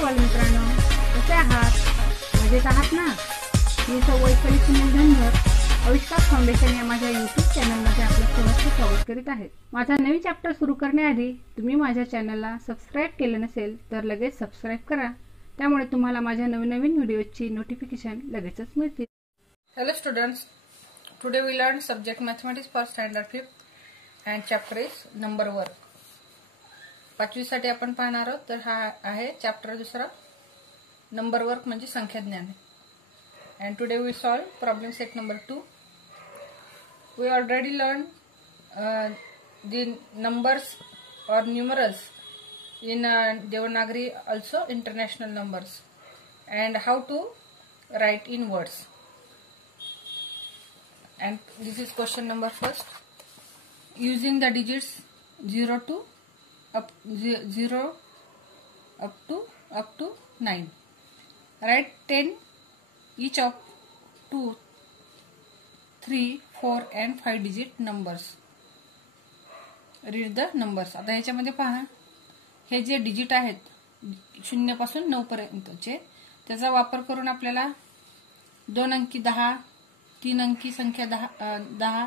नमस्कार बालमित्रांनो, कसे आहात? मजेत आहात ना? मी सौ वैशाली सुनील धनगर आविष्कार फाउंडेशन या माझ्या यूट्यूब चॅनलमध्ये आपलं सहर्ष स्वागत करीत आहे। माझा नवीन चॅप्टर सुरू करण्याआधी तुम्ही माझ्या चॅनलला सबस्क्राइब केलं नसेल तर लगेच सबस्क्राइब करा, त्यामुळे तुम्हाला माझ्या नवीन व्हिडिओची नोटिफिकेशन लगेचच मिळतील। Hello students, today we learn subject mathematics for standard 5th and chapter is number work. 5वी साठी आपण पाहणार आहोत, तर हा आहे चॅप्टर दुसरा, नंबर वर्क म्हणजे संख्या ज्ञान। And today we solve problem set number 2. We already learned the numbers or numerals in Devanagari, also international numbers, and how to write in words. And this is question number first. Using the digits 0 up to 9. Write 10 each of 2, 3, 4 and 5 digit numbers. Read the numbers. आता ह्याच्यामध्ये पहा, हे जे digit आहेत 0 पासून 9 पर्यंतचे, त्याचा वापर करून आपल्याला 2 अंकी 10, 3 अंकी संख्या 10,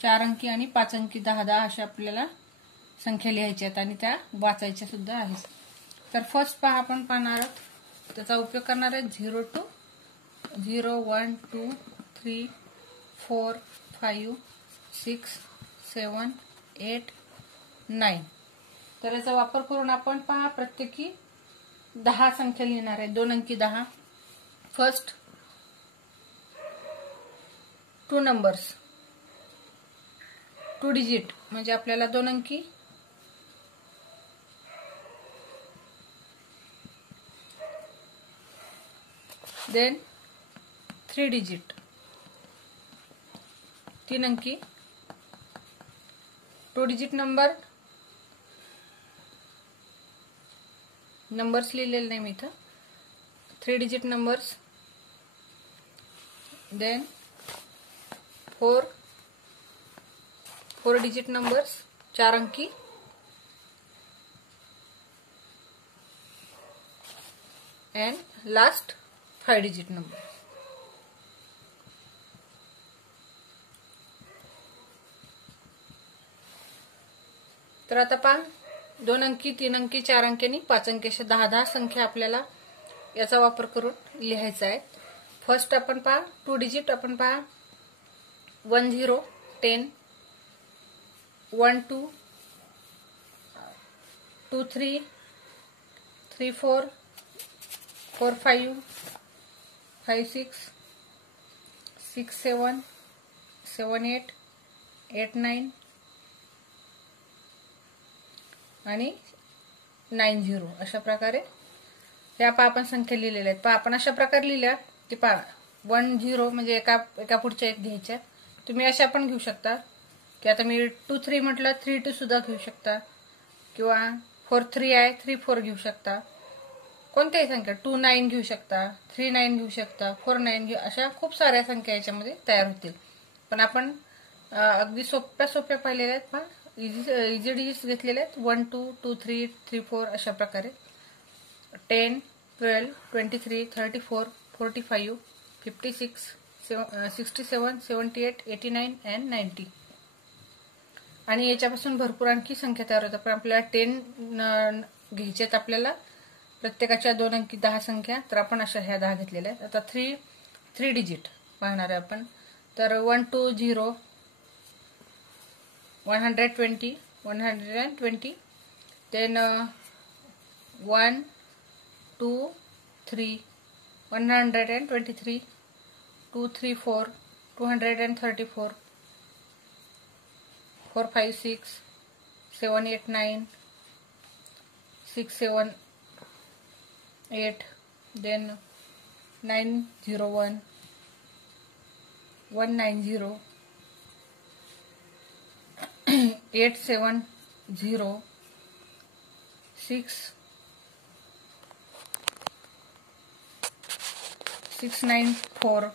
4 अंकी आणि 5 अंकी 10 अशा आपल्याला संख्या लिहायच्या आहेत आणि त्या वाचायच्या सुद्धा आहेत। तर फर्स्ट पहा, आपण पाहणार आहोत, त्याचा उपयोग करणार आहे 0 to 0, 1, 2, 3, 4, 5, 6, 7, 8, 9। तर याचा वापर करून आपण पहा प्रत्येकी 10 संख्या लिहिणार आहे, 2 अंकी 10। फर्स्ट 2 नंबर्स, 2 डिजिट म्हणजे आपल्याला 2 अंकी, देन 3 डिजिट 3 अंकी, 2 डिजिट नंबर्स लिहिलेले नाही मी इथं, 3 digit numbers, then 4 digit numbers 4 अंकी, and last 5 डिजिट नंबर। तर आता पहा, 2 अंकी, 3 अंकी, 4 अंकी आणि 5 अंकी अशा 10 संख्या आपल्याला याचा वापर करून लिहायचा आहे। फर्स्ट आपण पहा 2 डिजिट, आपण पहा 1 0, 10, 1 2, 2 3, 3 4, 4 5, 5 6, 6 7, 7 8, 8 9 आणि 9 0 अशा प्रकारे या आपण संख्या लिहिलेल्या आहेत। पहा, आपण अशा प्रकारे लिहिल्या की पहा 1 0 म्हणजे एका पुढच्या एक घ्यायच्या। तुम्ही अशा पण घेऊ शकता की आता मी 2 3 म्हटलं, 3 2 सुद्धा घेऊ शकता, किंवा 4 3 आहे, 3 4 घेऊ शकता, कोणत्याही संख्या 2 9 घेऊ शकता, 3 9 घेऊ शकता, 4 9 घेऊ, अशा खूप साऱ्या संख्या याच्यामध्ये तयार होतील। पण आपण अगदी सोप्या पाहिलेल्या आहेत। पहा, इझी डिजिट्स घेतलेले आहेत, 1 2, 2 3, 3 4 अशा प्रकारे 10 12, 23, 34, 45, 56, 67, 78, 89 and 90। आणि याच्यापासून भरपूर आणखी संख्या तयार होतात, पण आपल्याला 10 घ्यायच्यात, आपल्याला प्रत्येकाच्या 2 अंकी 10 संख्या, तर आपण अशा ह्या 10 घेतलेल्या आहेत। आता 3 डिजिट पाहणार आहे आपण, तर 1 2 0, 120, then 1 2 3, 123, 2 3 4, 234, 4 5 6, 7 8 9, 6 7 8, then 9 0 1, 1 9 0, 8 7 0, 6 9 4।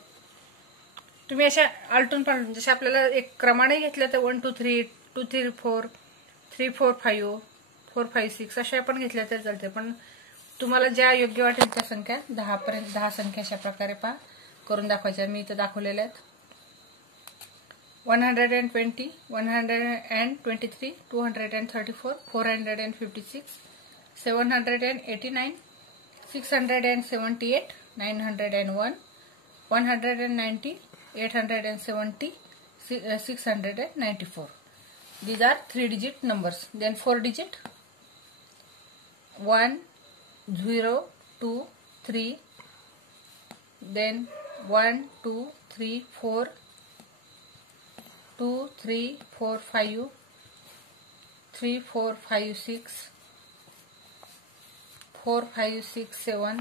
तुम्ही अशा आलटून पालटून जसे आपल्याला एक क्रमाने घेतलं तर 1 2 3, 2 3 4, 3 4 5, 4 5 6 अशा आपण घेतल्या तर चालते, पण तुम्हाला ज्या योग्य वाटेल त्या संख्या 10 पर्यंत 10 संख्या अशा प्रकारे पहा करून दाखवायच्या. मी इथं दाखवलेल्या आहेत. 120, 123, 234, 456, 789, 678, 901, 190, 870, 694. These are 3-digit numbers. Then 4-digit 1, 0, 2, 3. Then 1, 2, 3, 4. 2, 3, 4, 5. 3, 4, 5, 6. 4, 5, 6, 7.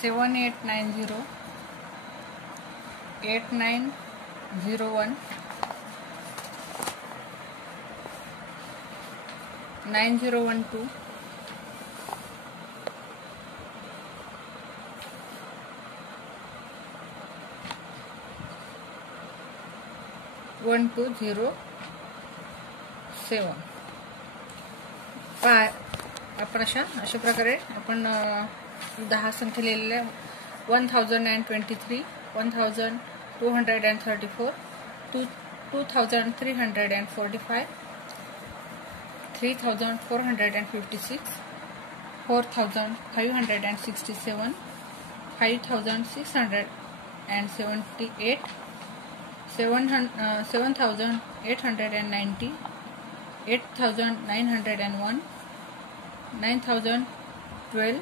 7890, 8901, 9012, 1207. आपण अशा प्रकारे आपण 10 संख्या लिहिलेल्या. 1023, 1234, 2345, 3456, 4567, 5678, 7890, 8901, 9012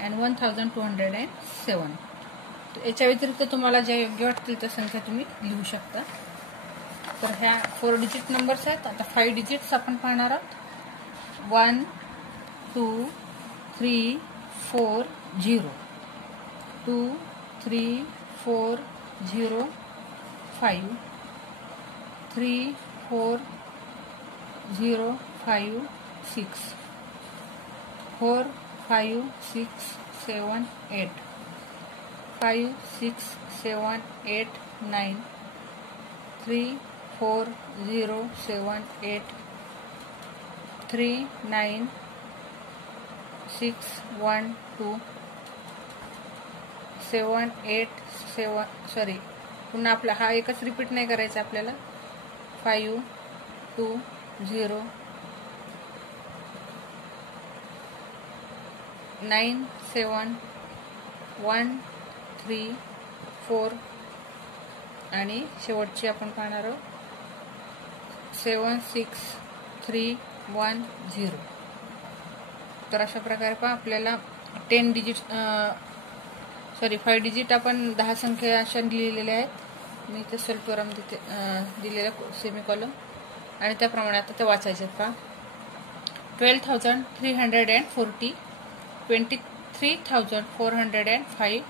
and 1207. याच्या व्यतिरिक्त तुम्हाला ज्या योग्य वाटतील त्या संख्या तुम्ही लिहू शकता. तर ह्या 4 डिजिट नंबर्स आहेत. आता 5 डिजिट्स आपण पाहणार आहोत. 1, 2, 3, 4, 0, 2, 3, 4, 0, 5, 3, 4, 0, 5, 6, 4, 5, 6, 7, 8, 5, 6, 7, 8, 9, 3, 4, 0, 7, 8, 3, 9, 6, 1, 2, 7, 8, 7. सॉरी, पुन्हा आपला हा एकच रिपीट नाही करायचा आपल्याला. 5, 2, 0, 9, 7, 1, 3, 4 आणि शेवटची आपण पाहणार आहोत 7, 6, 3, 1, 0. तर अशा प्रकारे पहा आपल्याला 5 डिजिट आपण 10 संख्या अशा लिहिलेल्या आहेत. मी इथे स्वल्पविराम दिलेला सेमिकॉलम आणि त्याप्रमाणे आता ते वाचायचे आहेत. पहा 12,340, 23,405,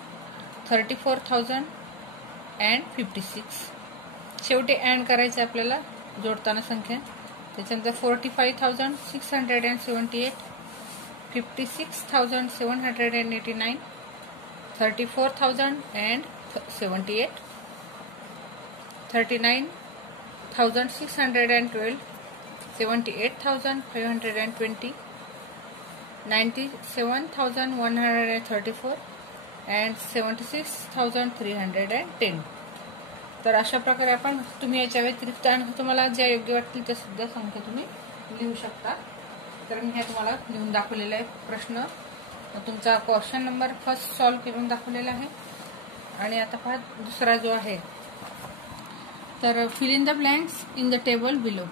34,056. शेवटी अँड करायचे आपल्याला जोडताना संख्या. त्याच्यानंतर 45,678, 56,789, 34,078, 39,612, 78,520, 97,134 and 76,310. तर अशा प्रकारे आपण तुम्ही याच्या व्यतिरिक्त तुम्हाला ज्या योग्य वाटतील त्या सुद्धा संख्या तुम्ही लिहू शकता. तर मी हे तुम्हाला लिहून दाखवलेला आहे. प्रश्न तुमचा क्वेश्चन नंबर फर्स्ट सॉल्व्ह करून दाखवलेला आहे. आणि आता पहा दुसरा जो आहे तर fill in the blanks in the table below.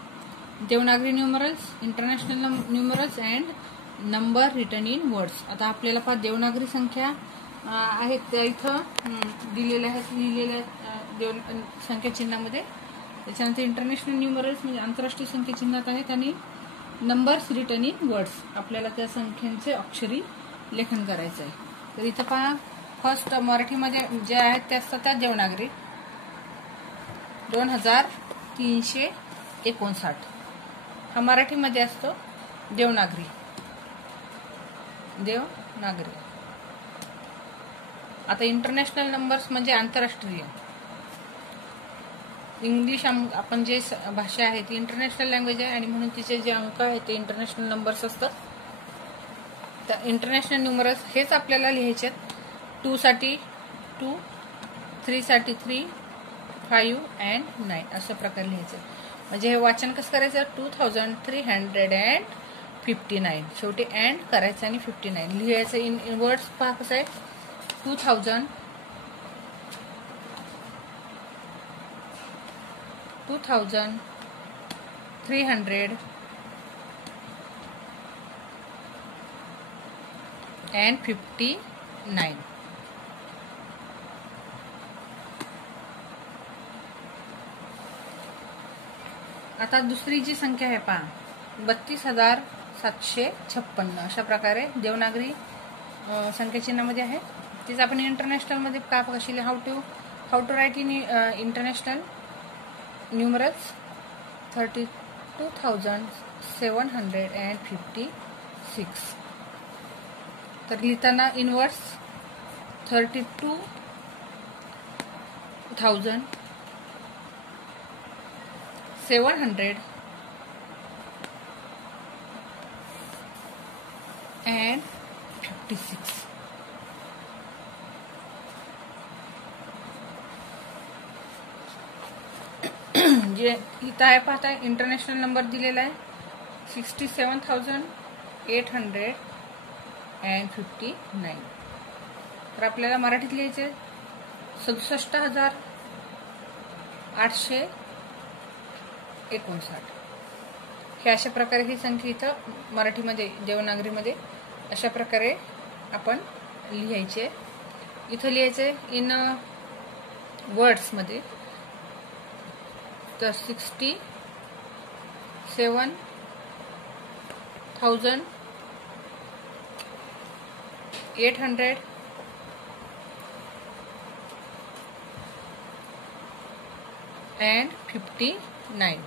Devanagari numerals, international numerals and number written in words. आता आपल्याला पहा देवनागरी संख्या आहेत त्या इथं दिलेल्या आहेत, लिहिलेल्या संख्या चिन्हामध्ये. त्याच्यानंतर इंटरनॅशनल न्यूमरल्स म्हणजे आंतरराष्ट्रीय संख्या चिन्हात आहेत आणि नंबर्स रिटन इन वर्ड्स आपल्याला त्या संख्यांचे अक्षरी लेखन करायचं आहे. तर इथं पहा फर्स्ट मराठीमध्ये जे आहेत ते असतात त्या देवनागरी 2359 हा मराठीमध्ये असतो देवनागरी. देवनागरी. आता इंटरनॅशनल नंबर्स म्हणजे आंतरराष्ट्रीय. इंग्लिश आपण जे भाषा आहे ती इंटरनॅशनल लँग्वेज आहे आणि म्हणून तिचे जे अंक आहेत ते इंटरनॅशनल नंबर्स असतात. तर इंटरनॅशनल न्यूमरल्स हेच आपल्याला लिहायचे आहेत. 2 साठी 2, 3 साठी 3, 5 and 9 अशा प्रकारे लिहायचं. म्हणजे हे वाचन कसं करायचं 2359. शेवटी अँड करायचं आणि 59 लिहायचं. इन वर्ड्स पहा कसं आहे 2300 and 59. आता दुसरी जी संख्या आहे पहा 32,756 अशा प्रकारे देवनागरी संख्या चिन्हामध्ये आहे. तीच आपण इंटरनॅशनल मध्ये का कशी how to write in international numerals 32,756. तर लिहिताना इनवर्स 32,700 and 56. जे इथं आहे पाहता इंटरनॅशनल नंबर दिलेला आहे 67,859. तर आपल्याला मराठीत लिहायचे 67,859. हे अशा प्रकारे ही संख्या इथं मराठीमध्ये देवनागरीमध्ये अशा प्रकारे आपण लिहायचे. इथं लिहायचे इन वर्ड्समध्ये तर 67,800 and 59.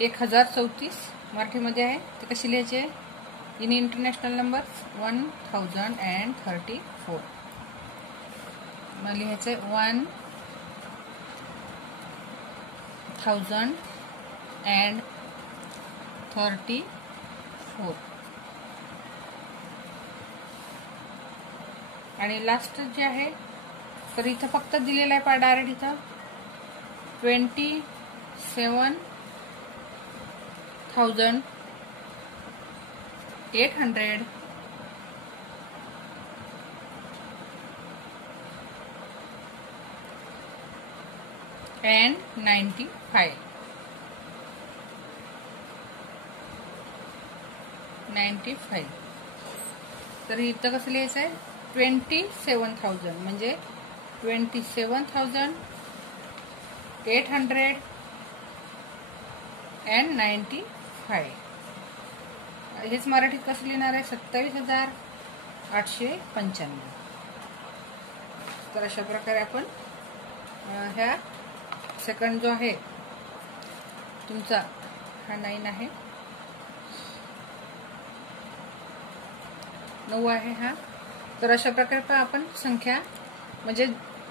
एक 1034 मराठीमध्ये आहे ते कशी लिहायचे इन इंटरनॅशनल नंबर्स 1034. मग लिहायचे 1034 आणि लास्ट जे आहे तर इथं फक्त दिलेलं आहे पहा डायरेक्ट इथं 27,800 and 95. तर इथं कसं लिहायचं आहे 27,000 म्हणजे 27,800 and 95. हेच मराठीत कसं लिहिणार आहे 27,895. तर अशा प्रकारे आपण ह्या सेकंड जो आहे तुमचा हा 9 आहे 9 आहे हा. तर अशा प्रकारे पहा आपण संख्या म्हणजे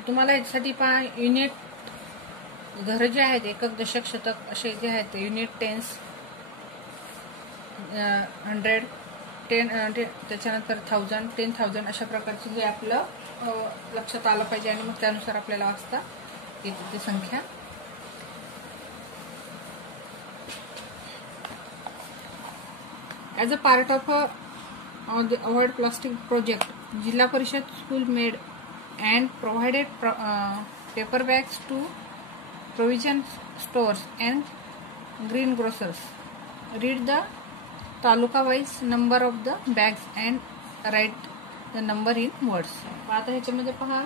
तुम्हाला यासाठी पहा युनिट घर जे आहेत एकक दशक शतक असे जे आहेत युनिट टेन्स 100 10 त्याच्यानंतर 1000 10,000 अशा प्रकारचे जे आपलं लक्षात आलं पाहिजे आणि मग त्यानुसार आपल्याला वाचता येते ती संख्या. As a part of the Avoid Plastic project, Jilla Parishad school made and provided paper bags to provision stores and greengrocers. Read the taluka wise number of the bags and write the number in words. आता ह्याच्यामध्ये पहा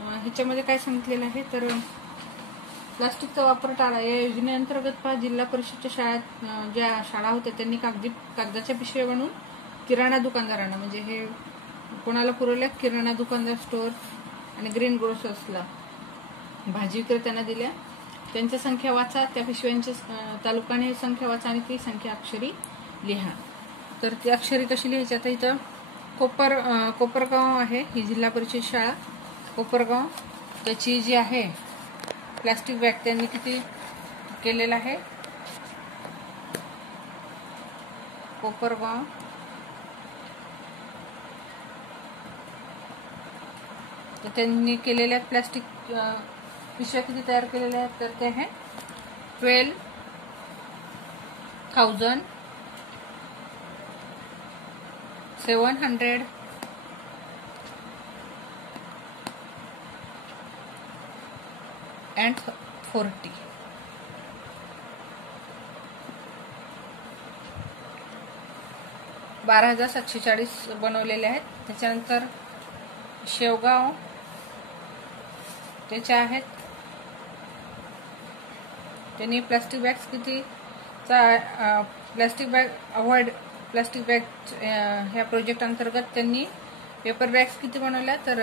ह्याच्यामध्ये काय सांगितलेलं आहे तर प्लास्टिकचा वापर टाळा या योजनेअंतर्गत पहा जिल्हा परिषदच्या शाळेत ज्या शाळा होत्या त्यांनी कागदाच्या पिशव्या बनवून किराणा दुकानदारांना म्हणजे हे कोणाला पुरवल्या किराणा दुकानदार स्टोअर आणि ग्रीन ग्रोसर्सला भाजी विक्रेत्यांना दिल्या. त्यांच्या संख्या वाचा, त्या पिशव्यांची तालुकाने संख्या वाचा आणि ती संख्या अक्षरी लिहा. तर ती अक्षरी कशी लिहायची? आता इथं कोपरगाव आहे, ही जिल्हा परिषद शाळा कोपरगाव. त्याची जी आहे प्लास्टिक बॅग त्यांनी किती केलेला आहे? कोपरगाव तर त्यांनी केलेल्या प्लास्टिक पिशव्या किती तयार केलेल्या आहेत? तर ते आहे 12,740. 12,740 बनवलेले आहेत. त्याच्यानंतर शेवगाव त्याच्या आहेत, त्यांनी plastic bags plastic bag avoid plastic bag ह्या प्रोजेक्ट अंतर्गत त्यांनी पेपर बॅग्स किती बनवल्या? तर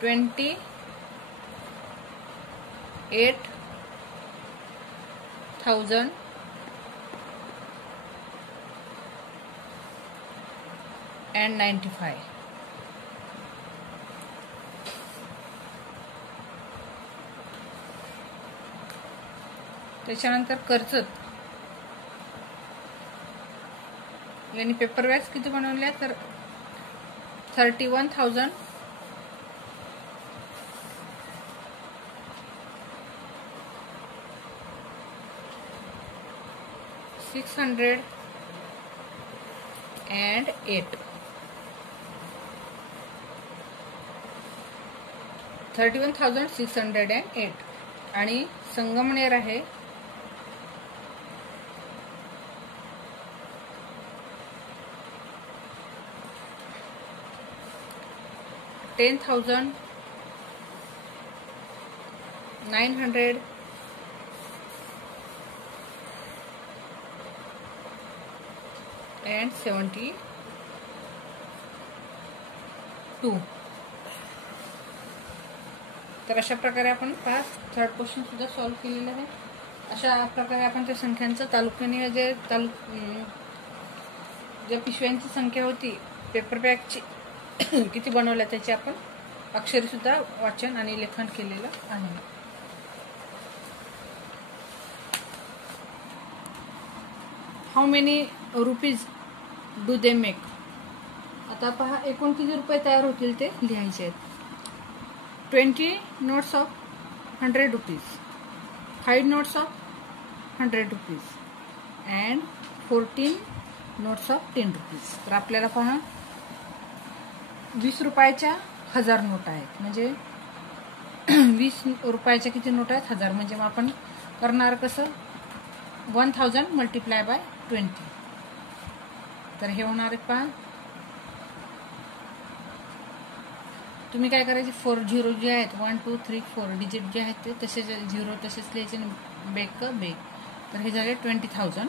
28,095. त्याच्यानंतर कर्जत यांनी पेपर बॅग्स किती बनवल्या? तर 31,608. 31,608. आणि संगमनेर आहे, $10,972. तर अशा प्रकारे आपण थर्ड क्वेश्चन सुद्धा सॉल्व्ह केलेलं आहे. अशा प्रकारे आपण त्या संख्यांचं तालुक्याने ज्या पिशव्यांची संख्या होती पेपर बॅगची किती बनवल्या त्याची आपण अक्षरी सुद्धा वाचन आणि लेखन केलेलं आहे. How many rupees do they make? आता पहा, एकूण किती रुपये तयार होतील ते लिहायचे आहेत. 20 notes of 100 rupees, 5 notes of 100 rupees and 14 notes of 10 rupees. तर आपल्याला पहा 20 रुपयाच्या 1000 नोट आहेत, म्हणजे 20 रुपयाच्या किती नोट आहेत? 1000. म्हणजे मग आपण करणार कसं? 1000 मल्टिप्लाय बाय 20. तर हे होणार आहे पहा. तुम्ही काय करायचे? 4 झिरो जे आहेत, 1 2 3 4 डिजिट जे आहेत ते तसेच झिरो तसेच लिहायचे, बेग. तर हे झाले 20,000.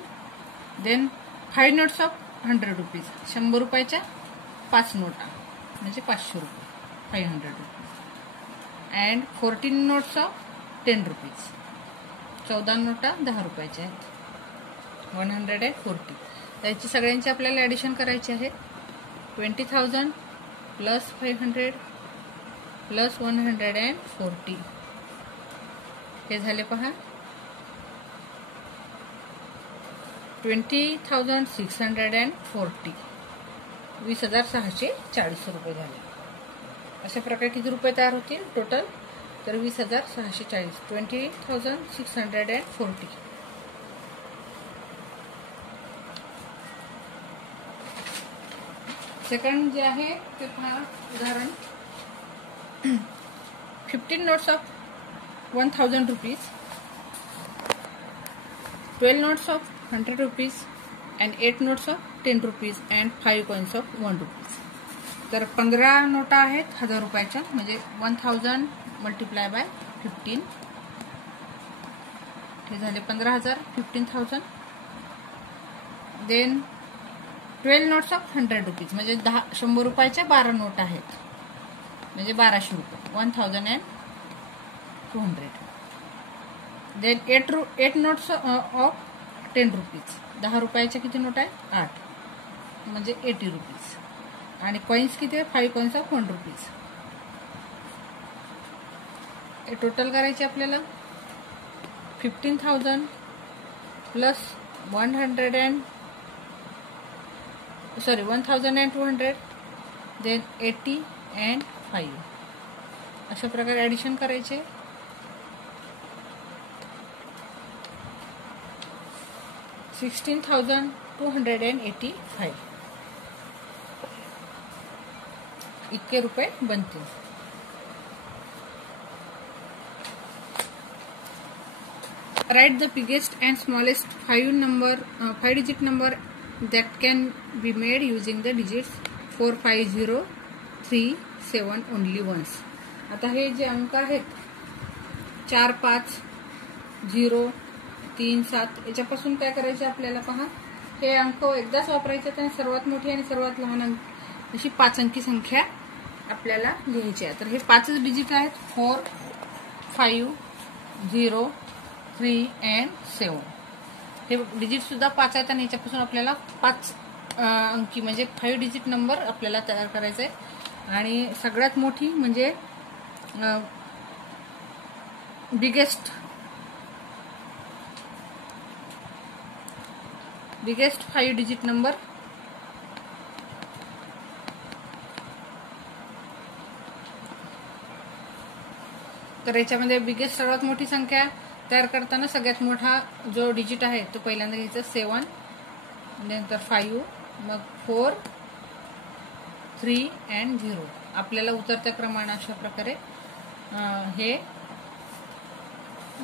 देन 5 notes of 100 rupees, 100 रुपयाच्या 5 नोटा म्हणजे 500 रुपये, 500 rupees. And 14 notes of 10 rupees, 14 नोटा 10 रुपयाच्या आहेत, 140. त्याची सगळ्यांची आपल्याला ॲडिशन करायची आहे. 20,000 प्लस 500 प्लस 140 हे झाले पहा 20,640. 20,640 रुपये झाले. अशा प्रकारे किती रुपये तयार होतील टोटल? तर 20,640. 20,640. सेकंड जे आहे ते पहा उदाहरण. 15 notes of 1,000 rupees, 12 notes of 100 rupees and 8 notes of 10 rupees and 5 coins of 1 rupees. तर 15 नोटा आहेत 1000 रुपयाच्या, म्हणजे 1000 मल्टिप्लाय बाय 15 हे झाले 15,000, 15,000. देन 12 notes of 100 rupees म्हणजे 100 रुपयाच्या 12 नोट आहेत. म्हणजे 1200 रुपये, 1200. Then 8 notes of 10 rupees. 10 रुपयाच्या किती नोट आहे? 8, म्हणजे 80 रुपीज. आणि कॉइन्स किती आहे? 5 कॉइन्स ऑफ 1 रुपीज. हे टोटल करायचे आपल्याला 15,000 प्लस 1,200, देन 80 and 5. अशा प्रकारे ॲडिशन करायचे. $16,285 इतके रुपये बनतील. Write the biggest and smallest 5-digit number that can be made using the digits 4, 5, 0, 3, 7 only once. आता हे जे अंक आहेत 4, 5, 0, 3, 7 याच्यापासून काय करायचे आपल्याला पहा. हे अंक एकदाच वापरायचे आणि सर्वात मोठी आणि सर्वात लहान अंक अशी 5 अंकी संख्या आपल्याला लिहायची आहे. तर हे 5 डिजिट आहेत 4, 5, 0, 3 and 7. हे डिजिट सुद्धा 5 आहेत आणि याच्यापासून आपल्याला 5 अंकी म्हणजे 5 डिजिट नंबर आपल्याला तयार करायचा आहे. आणि सगळ्यात मोठी म्हणजे बिगेस्ट 5 डिजिट नंबर तर याच्यामध्ये बिगेस्ट सर्वात मोठी संख्या तयार करताना सगळ्यात मोठा जो डिजिट आहे तो पहिल्यांदा घ्यायचा 7, नंतर 5, मग 4, 3 and 0. आपल्याला उतरत्या क्रमाने अशा प्रकारे हे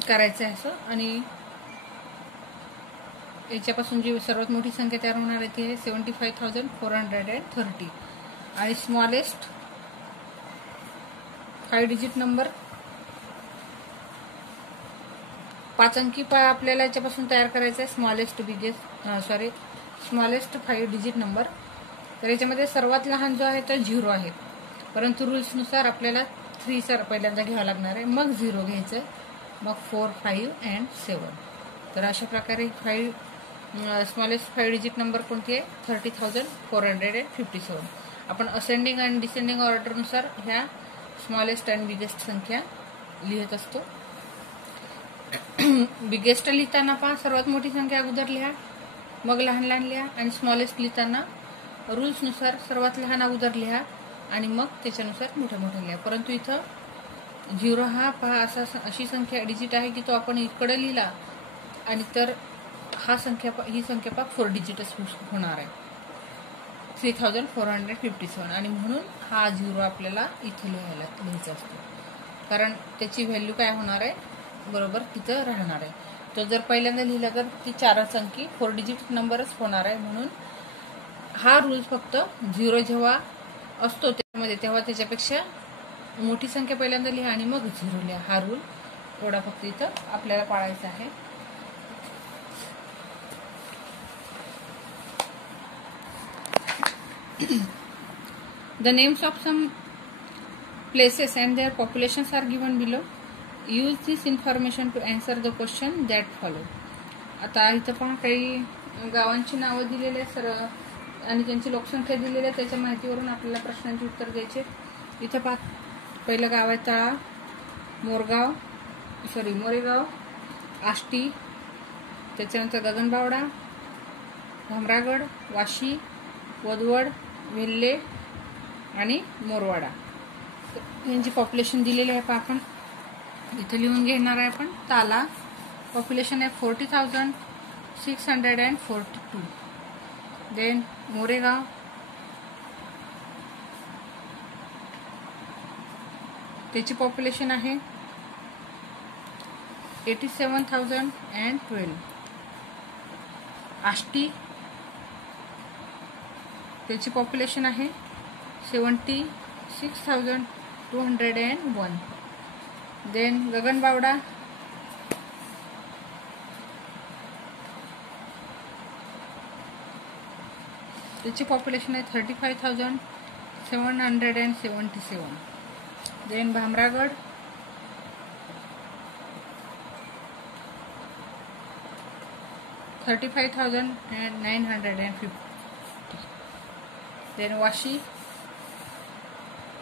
करायचं आहे असं. आणि याच्यापासून जी सर्वात मोठी संख्या तयार होणार आहे ती आहे 75,430. आणि स्मॉलेस्ट 5 डिजिट नंबर 5 अंकी आपल्याला याच्यापासून तयार करायचा आहे. Smallest 5 digit number. तर याच्यामध्ये सर्वात लहान जो आहे तो 0 आहे, परंतु रूल्सनुसार आपल्याला 3 पहिल्यांदा घ्यावा लागणार आहे, मग 0 घ्यायचं आहे, मग 4, 5 and 7. तर अशा प्रकारे स्मॉलेस्ट 5 डिजिट नंबर कोणती आहे? 30,457. आपण असेंडिंग आणि डिसेंडिंग ऑर्डरनुसार ह्या स्मॉलेस्ट आणि बिगेस्ट संख्या लिहित असतो. बिगेस्ट लिहिताना पहा सर्वात मोठी संख्या अगोदर लिहा, मग लहान लहान लिहा. आणि स्मॉलेस्ट लिहिताना रूल्सनुसार सर्वात लहान अगोदर लिहा आणि मग त्याच्यानुसार मोठ्या मोठ्या लिहा. परंतु इथं 0 हा पहा अशी संख्या डिजिट आहे की तो आपण इकडे लिहिला आणि तर ही संख्या पहा 4 डिजिटच होणार आहे, 3,457. आणि म्हणून हा 0 आपल्याला इथे लिहायचा असतो, कारण त्याची व्हॅल्यू काय होणार आहे? बरोबर तिथं राहणार आहे. तो जर पहिल्यांदा लिहिला तर ती 4 अंकी 4 डिजिट नंबरच होणार आहे. म्हणून हा रूल फक्त 0 जेव्हा असतो त्यामध्ये तेव्हा त्याच्यापेक्षा मोठी संख्या पहिल्यांदा लिहा आणि मग 0 लिहा. हा रूल एवढा फक्त इथं आपल्याला पाळायचा आहे. The names of some places and their populations are given below. Use this information to answer the question that follow. आता इथं पहा काही गावांची नावं दिलेली आहेत आणि त्यांची लोकसंख्या दिलेली आहे. त्याच्या माहितीवरून आपल्याला प्रश्नांची उत्तर द्यायचे. इथं पहा पहिलं गाव आहे तळा, मोरेगाव, आष्टी, त्याच्यानंतर गगनबावडा, भामरागड, वाशी, वदवड, वेल्हे आणि मोरवाडा. यांची पॉप्युलेशन दिलेली आहे. आपण इथं लिहून घेणार आहे. आपण ताला पॉप्युलेशन आहे 40,642. देन मोरेगाव त्याची पॉप्युलेशन आहे 87,012. आष्टी त्याची पॉप्युलेशन आहे 76,201. देन गगनबावडा त्याची पॉप्युलेशन आहे 35,777. then Bhamragad, $35,950. Then Vashi,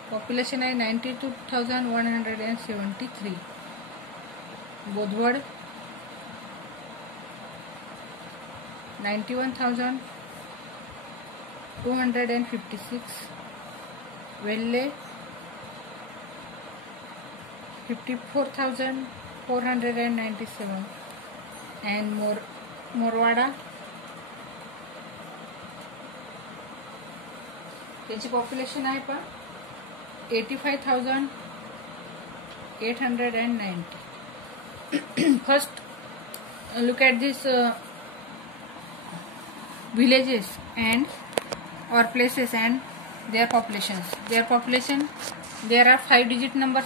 population is 92,173. Bodhwad, 91,256. Velle, 54,497. And Morwada, त्याची पॉप्युलेशन आहे पहा 85,890. First look at this villages and or places and their populations. There are 5 digit numbers.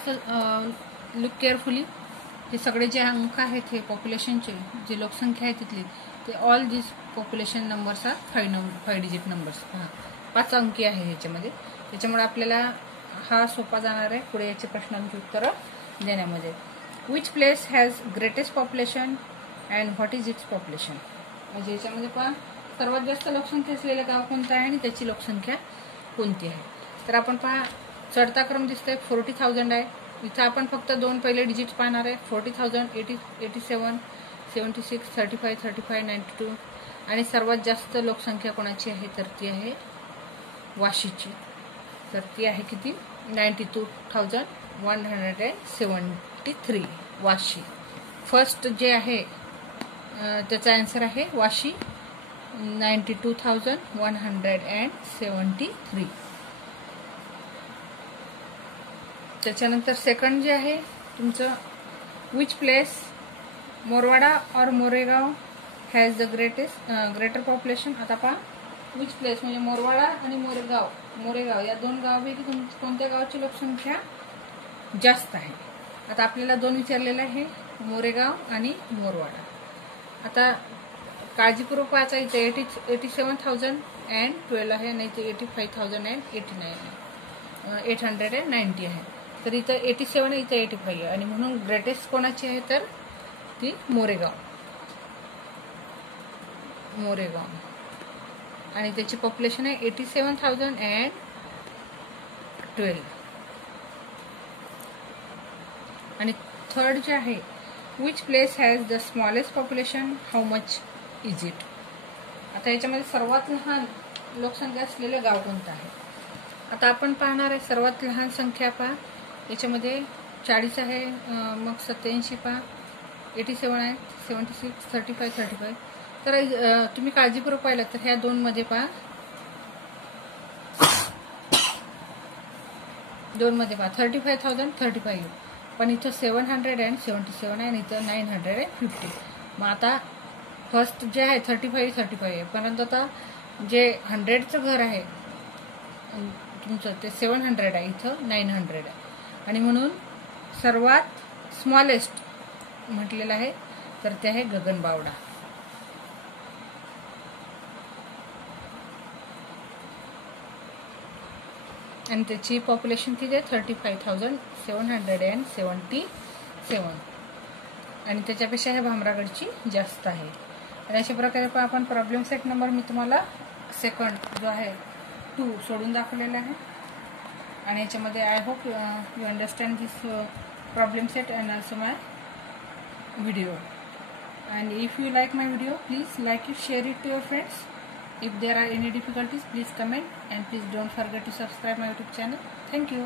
Look carefully. हे सगळे जे अंक आहेत हे पॉप्युलेशनचे जे लोकसंख्या आहे तिथली ते all this population numbers are 5 digit numbers. 5 अंकी आहे ह्याच्यामध्ये. त्याच्यामुळे आपल्याला हा सोपा जाणार आहे पुढे याचे प्रश्नांची उत्तरं देण्यामध्ये. Which place has greatest population and what is it's population. म्हणजे याच्यामध्ये पहा सर्वात जास्त लोकसंख्या असलेलं गाव कोणतं आहे आणि त्याची लोकसंख्या कोणती आहे. तर आपण पहा चढता क्रम दिसतोय 40,000 आहे. इथं आपण फक्त 2 पहिले डिजिट्स पाहणार आहे 40,000, 87, 76, 35, 35, 92. आणि सर्वात जास्त लोकसंख्या कोणाची आहे तर ती आहे वाशीची. तर ती आहे किती 92,173. वाशी फर्स्ट जे आहे त्याचा आन्सर आहे वाशी 92,173. त्याच्यानंतर सेकंड जे आहे तुमचं विच प्लेस मोरवाडा और Moregaon has the greater population. आता पहा विच प्लेस म्हणजे मोरवाडा आणि मोरेगाव या 2 गावापैकी कोणत्या गावाची लोकसंख्या जास्त आहे. आता आपल्याला 2 विचारलेलं आहे मोरेगाव आणि मोरवाडा. आता काळजीपूर्वक पाहायचा इथे 87,012 आहे आणि इथे 85,089 आहे. तर इथं 87 आहे इथं 85 आहे आणि म्हणून ग्रेटेस्ट कोणाची आहे तर ती मोरेगाव आणि त्याची पॉप्युलेशन आहे 87,012. आणि थर्ड जे आहे which place has the smallest population how much is it. आता याच्यामध्ये सर्वात लहान लोकसंख्या असलेलं गाव कोणतं आहे. आता आपण पाहणार आहे सर्वात लहान संख्या पहा याच्यामध्ये 40 आहे मग 87 पहा 87 आहे 76 35 35. तर तुम्ही काळजीपूर्वक पाहिलं तर ह्या 2 मध्ये पहा 35,035 पण इथं 777 आहे आणि इथं 950. मग आता फर्स्ट जे आहे 35 आहे परंतु आता जे 100चं घर आहे तुमचं ते 700 आहे इथं 900 आहे आणि म्हणून सर्वात स्मॉलेस्ट म्हटलेलं आहे तर ते आहे गगनबावडा. आणि त्याची पॉप्युलेशन किती आहे 35,777 आणि त्याच्यापेक्षा ह्या भामरागडची जास्त आहे. आणि अशा प्रकारे आपण प्रॉब्लेम सेट नंबर मी तुम्हाला सेकंड जो आहे 2 सोडून दाखवलेला आहे. आणि याच्यामध्ये I hope you understand this problem set and also my video. And if you like my video please like it, share it to your friends. If there are any difficulties, please comment and please don't forget to subscribe my YouTube channel. Thank you.